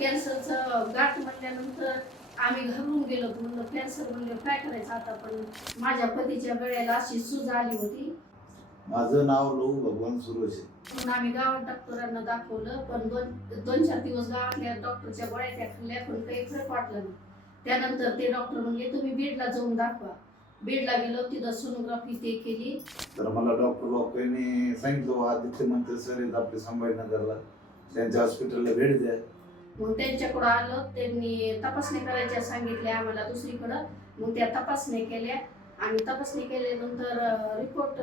कॅन्सरचं गाठ म्हणल्यानंतर आम्ही घाबरून गेलो. म्हणलं कॅन्सर म्हणलं काय करायचं आता. पण माझ्या पतीच्या गळ्याला अशी सूज आली होती. माझं नाव लहू भगवान सुरोशे. म्हणून आम्ही गावात डॉक्टरांना दाखवलं, पण दोन चार दिवस गावातल्या डॉक्टरच्या गोळ्या त्या खाल्ल्या, पण काही फरक वाटला नाही. त्यानंतर ते डॉक्टर म्हणले तुम्ही बीडला जाऊन दाखवा. बीडला गेलो, तिथं सोनोग्राफी ते केली. तर मला डॉक्टर बापू सांगितलं आदित्य मंत्री सर आहेत आपले संभाजीनगरला, त्यांच्या हॉस्पिटलला भेट द्या. मग त्यांच्याकडं आलो, त्यांनी तपासणी करायच्या सांगितल्या आम्हाला दुसरीकडं. मग त्या तपासणी केल्या आणि तपासणी केल्यानंतर रिपोर्ट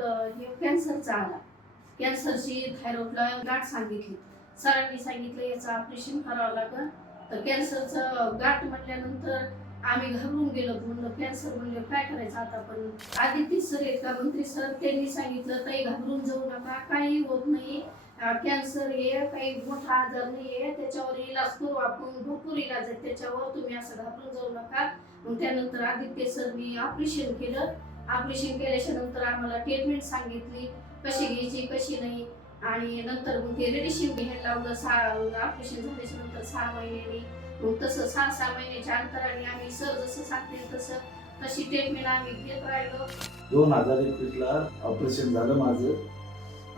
कॅन्सरचा आला. कॅन्सरची थायरॉइडला गाठ सांगितली. सरांनी सांगितलं याचं ऑपरेशन करावं लागेल. तर कॅन्सरचं गाठ म्हटल्यानंतर आम्ही घाबरून गेलो. म्हणलं कॅन्सर म्हणलं काय करायचं आता. पण आदित्य सर आहेत का मंत्री सर, त्यांनी सांगितलं ताई घाबरून जाऊ नका, काही होत नाही. कॅन्सर हे काही मोठा आजार नाही आहे, त्याच्यावर इलाज करू आपण, भरपूर इलाज आहे त्याच्यावर, तुम्ही असं घाबरून जाऊ नका. मग त्यानंतर आदित्य सरनी ऑपरेशन केलं. ऑपरेशन केल्याच्या नंतर आम्हाला ट्रीटमेंट सांगितली कशी घ्यायची कशी नाही. आणि नंतर मग ते रेडिएशन घ्यायला लावलं. ऑपरेशन झाल्याच्या नंतर 6 महिन्यांनी. मग तसं 6 महिन्याच्या अंतराने आम्ही सर जसं सांगतील तशी ट्रीटमेंट आम्ही घेत राहिलो. 2021ला ऑपरेशन झालं माझं.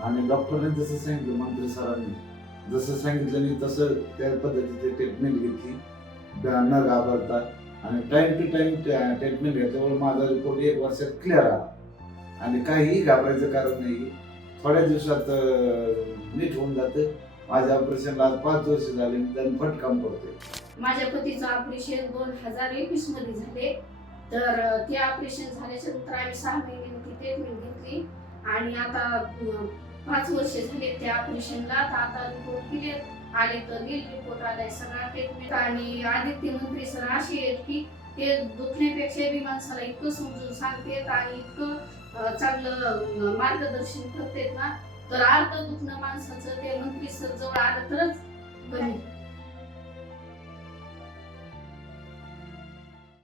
आणि डॉक्टरने जसं सांगितलं, मंत्री सरांनी जसं सांगितलं मी तसं त्या पद्धतीची ट्रीटमेंट घेतली न घाबरता. आणि टाइम टू टाइम ट्रीटमेंट घेतल्यामुळे माझा रिपोर्ट 1 वर्षात क्लिअर आला. आणि काहीही घाबरायचं कारण नाही, थोड्या दिवसात नीट होऊन जातं. माझ्या ऑपरेशनला आज 5 वर्ष झाले, मी त्यांना फटकाम करतोय. माझ्या पतीचं ऑपरेशन 2021 मध्ये झाले. तर ते ऑपरेशन झाल्याच्या नंतर आम्ही 6 महिन्यांनी ट्रीटमेंट घेतली. आणि आता 5 वर्ष झाले त्या ऑपरेशनला. आता रिपोर्ट क्लिअर आले, तर नील रिपोर्ट आलाय सगळा ट्रीटमेंट. आणि आदित्य मंत्री सर असे आहेत की ते दुखण्यापेक्षा बी माणसाला इतकं समजून सांगतात आणि इतकं चांगलं मार्गदर्शन करतात ना. तर अर्ध दुखणं माणसाचं ते मंत्री सर जवळ आलं तरच